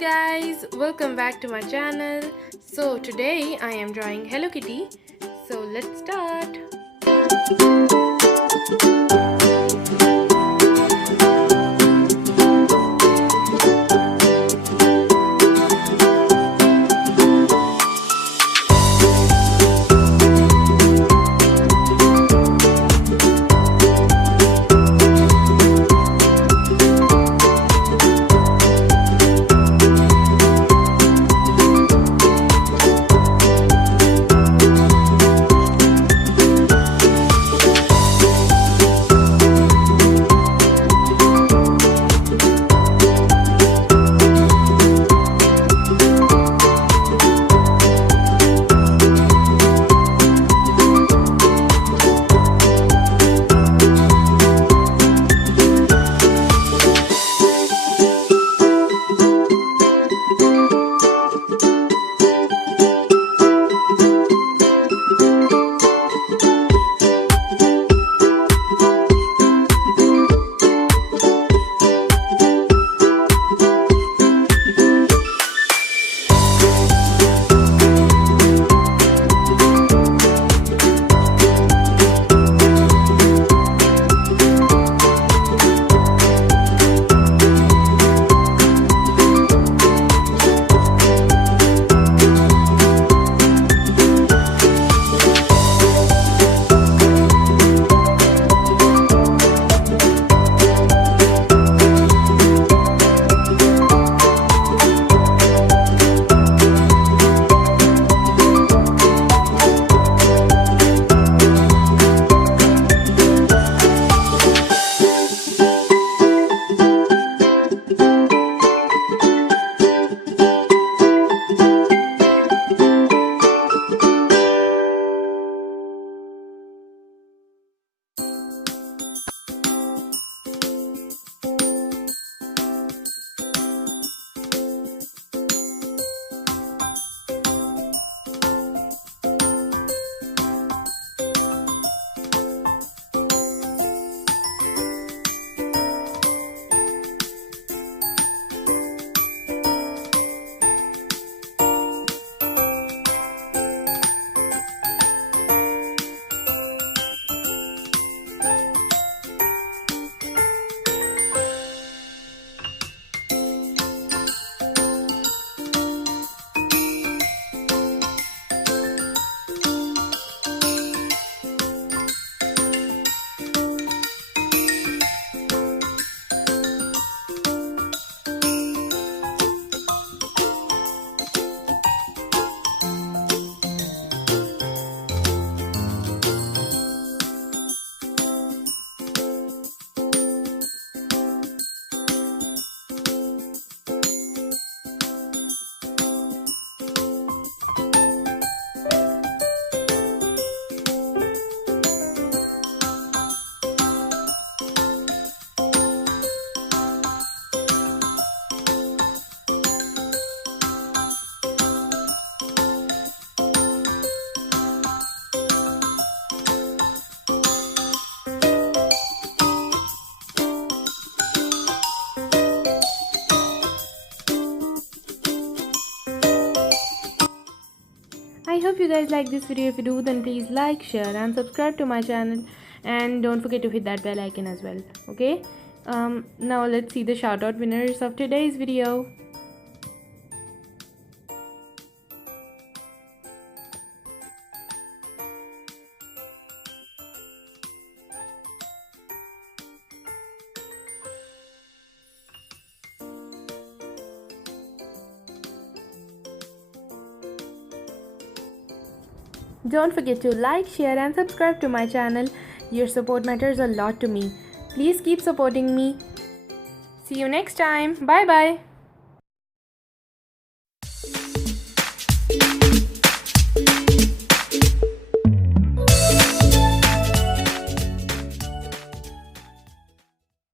guys, welcome back to my channel. So today I am drawing Hello Kitty. So let's start. I hope you guys like this video. If you do, then please like, share and subscribe to my channel, and don't forget to hit that bell icon as well. Okay, now let's see the shout out winners of today's video. Don't forget to like, share and subscribe to my channel. Your support matters a lot to me. Please keep supporting me. See you next time. Bye bye.